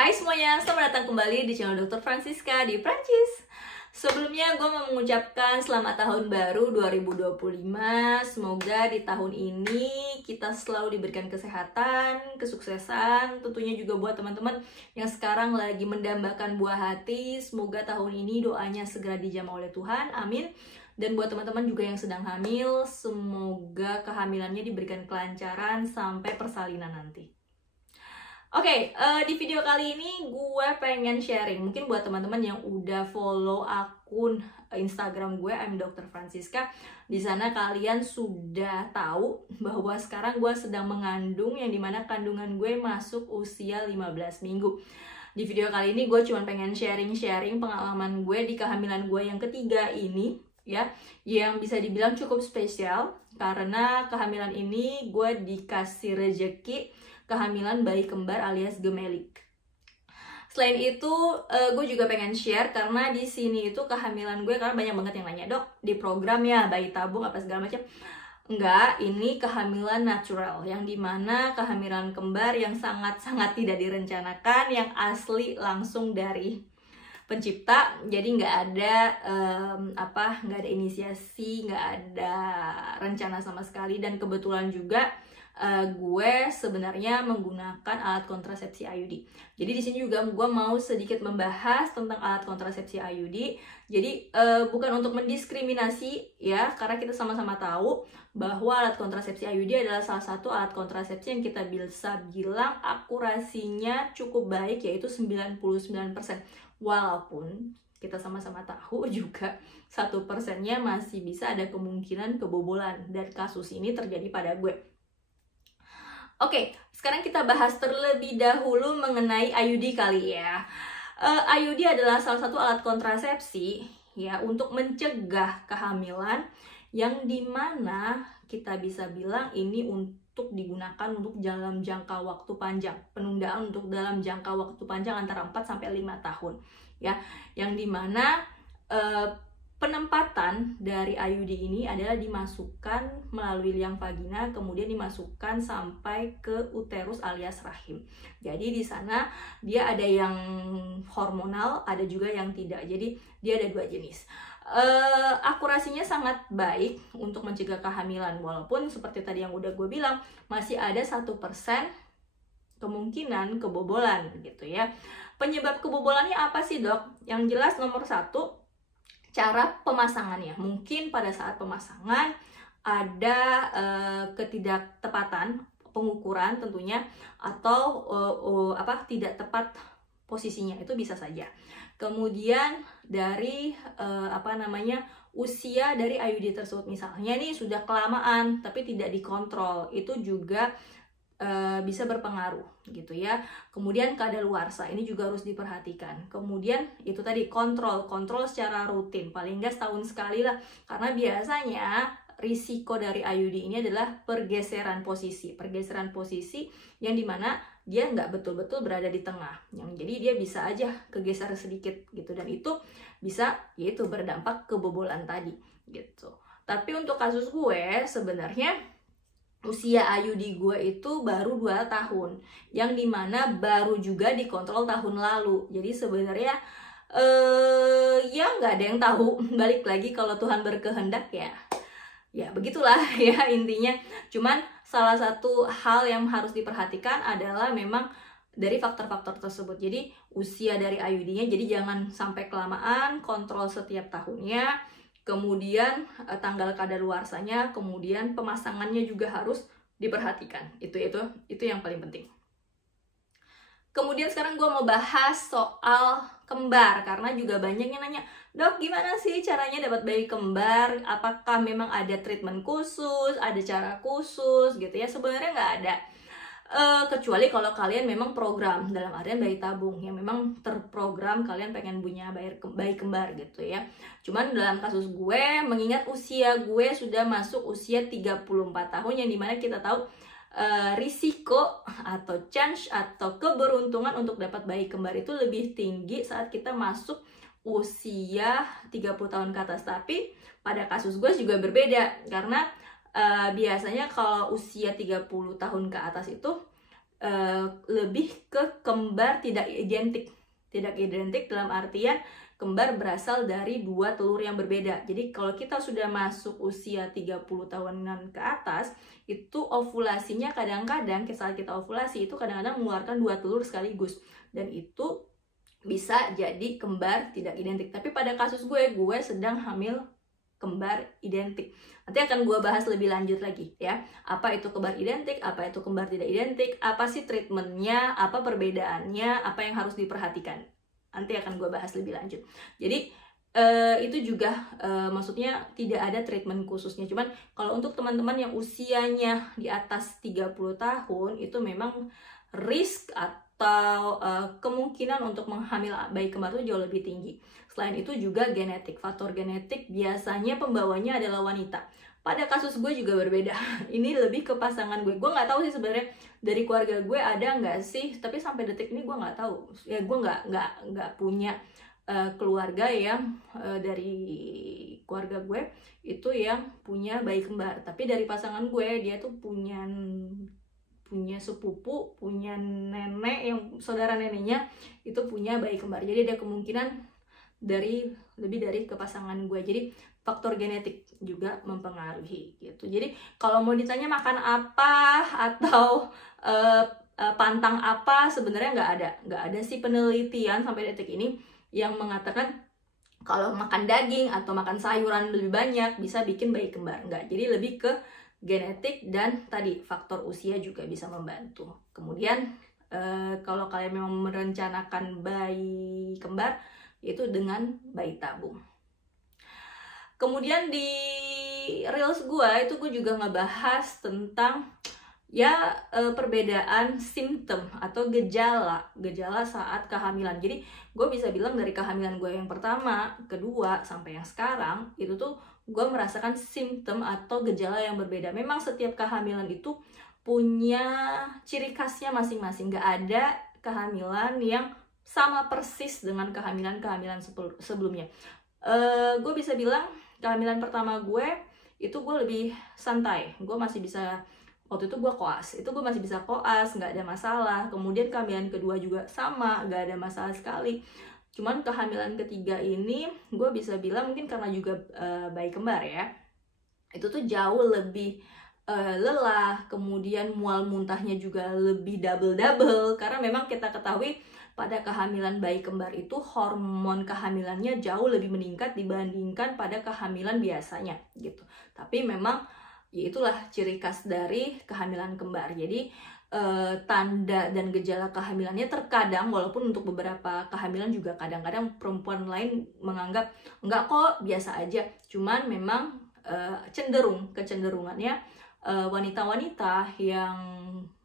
Hai semuanya, selamat datang kembali di channel Dr. Francisca di Prancis. Sebelumnya gue mau mengucapkan selamat tahun baru 2025. Semoga di tahun ini kita selalu diberikan kesehatan, kesuksesan. Tentunya juga buat teman-teman yang sekarang lagi mendambakan buah hati, semoga tahun ini doanya segera dijamah oleh Tuhan, amin. Dan buat teman-teman juga yang sedang hamil, semoga kehamilannya diberikan kelancaran sampai persalinan nanti. Oke, di video kali ini gue pengen sharing, mungkin buat teman-teman yang udah follow akun Instagram gue, I'm Dr. Francisca. Di sana kalian sudah tahu bahwa sekarang gue sedang mengandung, yang dimana kandungan gue masuk usia 15 minggu. Di video kali ini gue cuma pengen sharing pengalaman gue di kehamilan gue yang ketiga ini, ya, yang bisa dibilang cukup spesial karena kehamilan ini gue dikasih rejeki kehamilan bayi kembar alias gemelik. Selain itu, gue juga pengen share karena di sini itu kehamilan gue, karena banyak banget yang nanya, dok, di program ya bayi tabung apa segala macam. Enggak, ini kehamilan natural, yang dimana kehamilan kembar yang sangat-sangat tidak direncanakan, yang asli langsung dari pencipta. Jadi nggak ada nggak ada inisiasi, nggak ada rencana sama sekali. Dan kebetulan juga gue sebenarnya menggunakan alat kontrasepsi IUD. Jadi di sini juga gue mau sedikit membahas tentang alat kontrasepsi IUD. Jadi bukan untuk mendiskriminasi ya, karena kita sama-sama tahu bahwa alat kontrasepsi IUD adalah salah satu alat kontrasepsi yang kita bisa bilang akurasinya cukup baik, yaitu 99%. Walaupun kita sama-sama tahu juga 1%-nya masih bisa ada kemungkinan kebobolan, dan kasus ini terjadi pada gue. Oke, sekarang kita bahas terlebih dahulu mengenai IUD kali ya. IUD adalah salah satu alat kontrasepsi ya untuk mencegah kehamilan, yang dimana kita bisa bilang ini untuk digunakan untuk dalam jangka waktu panjang, penundaan untuk dalam jangka waktu panjang antara 4-5 tahun ya, yang dimana penempatan dari IUD ini adalah dimasukkan melalui liang vagina, kemudian dimasukkan sampai ke uterus alias rahim. Jadi di sana dia ada yang hormonal, ada juga yang tidak. Jadi dia ada dua jenis. Akurasinya sangat baik untuk mencegah kehamilan, walaupun seperti tadi yang udah gue bilang masih ada 1% kemungkinan kebobolan gitu ya. Penyebab kebobolannya apa sih, dok? Yang jelas nomor satu, cara pemasangannya. Mungkin pada saat pemasangan ada ketidaktepatan pengukuran tentunya, atau tidak tepat posisinya, itu bisa saja. Kemudian dari usia dari IUD tersebut, misalnya nih sudah kelamaan tapi tidak dikontrol, itu juga bisa berpengaruh gitu ya. Kemudian kadaluarsa ini juga harus diperhatikan. Kemudian itu tadi kontrol secara rutin, paling nggak setahun sekali lah, karena biasanya risiko dari IUD ini adalah pergeseran posisi yang dimana dia nggak betul-betul berada di tengah, yang jadi dia bisa aja kegeser sedikit gitu, dan itu bisa yaitu berdampak kebobolan tadi gitu. Tapi untuk kasus gue sebenarnya usia IUD gue itu baru 2 tahun, yang dimana baru juga dikontrol tahun lalu. Jadi sebenarnya ya nggak ada yang tahu. Balik lagi kalau Tuhan berkehendak ya begitulah ya intinya. Cuman salah satu hal yang harus diperhatikan adalah memang dari faktor-faktor tersebut. Jadi usia dari IUD-nya, jadi jangan sampai kelamaan, kontrol setiap tahunnya. Kemudian tanggal kadaluarsanya, kemudian pemasangannya juga harus diperhatikan. Itu yang paling penting. Kemudian sekarang gue mau bahas soal kembar, karena juga banyak yang nanya, dok gimana sih caranya dapat bayi kembar? Apakah memang ada treatment khusus, ada cara khusus gitu ya? Sebenarnya nggak ada. Kecuali kalau kalian memang program, dalam artian bayi tabung, yang memang terprogram kalian pengen punya bayi kembar gitu ya. Cuman dalam kasus gue, mengingat usia gue sudah masuk usia 34 tahun, yang dimana kita tahu risiko atau chance atau keberuntungan untuk dapat bayi kembar itu lebih tinggi saat kita masuk usia 30 tahun ke atas. Tapi pada kasus gue juga berbeda, karena biasanya kalau usia 30 tahun ke atas itu lebih ke kembar tidak identik. Tidak identik dalam artian kembar berasal dari dua telur yang berbeda. Jadi kalau kita sudah masuk usia 30 tahunan ke atas, itu ovulasinya kadang-kadang saat kita ovulasi itu kadang-kadang mengeluarkan dua telur sekaligus. Dan itu bisa jadi kembar tidak identik. Tapi pada kasus gue sedang hamil kembar identik. Nanti akan gue bahas lebih lanjut lagi ya. Apa itu kembar identik, apa itu kembar tidak identik, apa sih treatmentnya, apa perbedaannya, apa yang harus diperhatikan. Nanti akan gue bahas lebih lanjut. Jadi itu juga maksudnya tidak ada treatment khususnya. Cuman kalau untuk teman-teman yang usianya di atas 30 tahun itu memang risk atau kemungkinan untuk menghamil bayi kembar itu jauh lebih tinggi. Selain itu juga genetik, faktor genetik biasanya pembawanya adalah wanita. Pada kasus gue juga berbeda. Ini lebih ke pasangan gue. Gue nggak tahu sih sebenarnya dari keluarga gue ada nggak sih. Tapi sampai detik ini gue nggak tahu. Ya gue nggak punya keluarga yang dari keluarga gue itu yang punya bayi kembar. Tapi dari pasangan gue dia tuh punya sepupu, punya nenek yang saudara neneknya itu punya bayi kembar. Jadi ada kemungkinan lebih dari ke pasangan gue. Jadi faktor genetik juga mempengaruhi gitu. Jadi kalau mau ditanya makan apa atau pantang apa, sebenarnya nggak ada sih penelitian sampai detik ini yang mengatakan kalau makan daging atau makan sayuran lebih banyak bisa bikin bayi kembar. Nggak. Jadi lebih ke genetik dan tadi faktor usia juga bisa membantu. Kemudian kalau kalian memang merencanakan bayi kembar, itu dengan bayi tabung. Kemudian di reels gue juga ngebahas tentang ya perbedaan simptom atau gejala saat kehamilan. Jadi gue bisa bilang dari kehamilan gue yang pertama, kedua sampai yang sekarang itu tuh gue merasakan simptom atau gejala yang berbeda. Memang setiap kehamilan itu punya ciri khasnya masing-masing. Gak ada kehamilan yang sama persis dengan kehamilan sebelumnya. Gue bisa bilang kehamilan pertama gue itu gue lebih santai. Gue masih bisa, waktu itu gue koas, masih bisa koas, nggak ada masalah. Kemudian kehamilan kedua juga sama, nggak ada masalah sekali. Cuman kehamilan ketiga ini gue bisa bilang mungkin karena juga bayi kembar ya, itu tuh jauh lebih lelah. Kemudian mual muntahnya juga lebih double karena memang kita ketahui pada kehamilan bayi kembar itu hormon kehamilannya jauh lebih meningkat dibandingkan pada kehamilan biasanya gitu. Tapi memang ya itulah ciri khas dari kehamilan kembar. Jadi tanda dan gejala kehamilannya terkadang, walaupun untuk beberapa kehamilan juga kadang-kadang perempuan lain menganggap enggak kok biasa aja. Cuman memang kecenderungannya wanita-wanita yang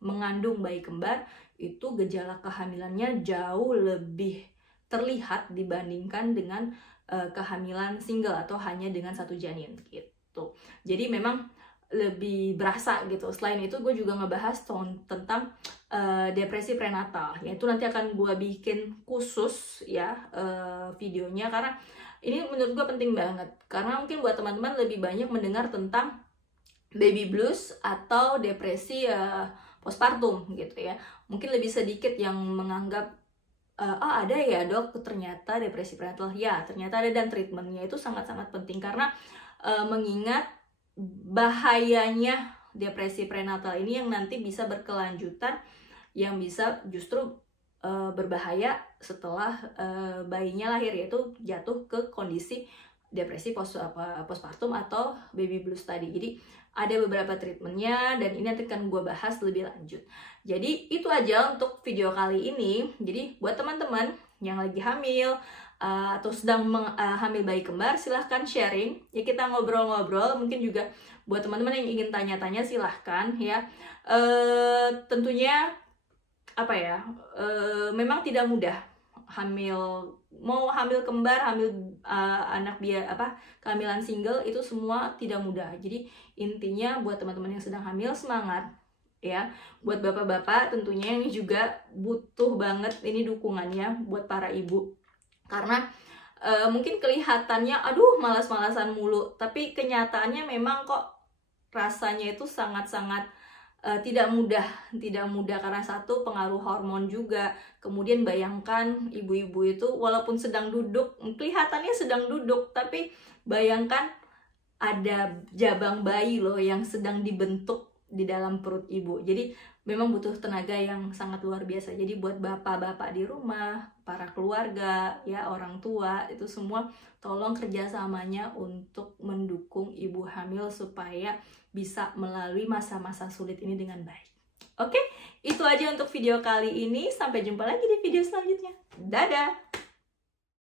mengandung bayi kembar itu gejala kehamilannya jauh lebih terlihat dibandingkan dengan kehamilan single atau hanya dengan satu janin gitu. Jadi memang lebih berasa gitu. Selain itu gue juga ngebahas tentang depresi prenatal. Yaitu nanti akan gue bikin khusus ya videonya, karena ini menurut gue penting banget. Karena mungkin buat teman-teman lebih banyak mendengar tentang baby blues atau depresi postpartum gitu ya. Mungkin lebih sedikit yang menganggap ada ya dok, ternyata depresi prenatal. Ya ternyata ada, dan treatmentnya itu sangat-sangat penting. Karena mengingat bahayanya depresi prenatal ini yang nanti bisa berkelanjutan, yang bisa justru berbahaya setelah bayinya lahir, yaitu jatuh ke kondisi depresi postpartum atau baby blues tadi. Jadi ada beberapa treatmentnya, dan ini nanti akan gue bahas lebih lanjut. Jadi itu aja untuk video kali ini. Jadi buat teman-teman yang lagi hamil atau sedang hamil bayi kembar, silahkan sharing ya, kita ngobrol-ngobrol. Mungkin juga buat teman-teman yang ingin tanya-tanya silahkan ya. Tentunya apa ya, memang tidak mudah mau hamil kembar, hamil kehamilan single, itu semua tidak mudah. Jadi intinya buat teman-teman yang sedang hamil, semangat ya. Buat bapak-bapak tentunya ini juga butuh banget ini dukungannya buat para ibu, karena mungkin kelihatannya aduh malas-malasan mulu, tapi kenyataannya memang kok rasanya itu sangat-sangat tidak mudah karena satu pengaruh hormon juga. Kemudian bayangkan ibu-ibu itu walaupun sedang duduk, kelihatannya sedang duduk, tapi bayangkan ada jabang bayi loh yang sedang dibentuk di dalam perut ibu. Jadi memang butuh tenaga yang sangat luar biasa. Jadi buat bapak-bapak di rumah, para keluarga, ya orang tua, itu semua tolong kerjasamanya untuk mendukung ibu hamil supaya bisa melalui masa-masa sulit ini dengan baik. Oke, itu aja untuk video kali ini. Sampai jumpa lagi di video selanjutnya. Dadah!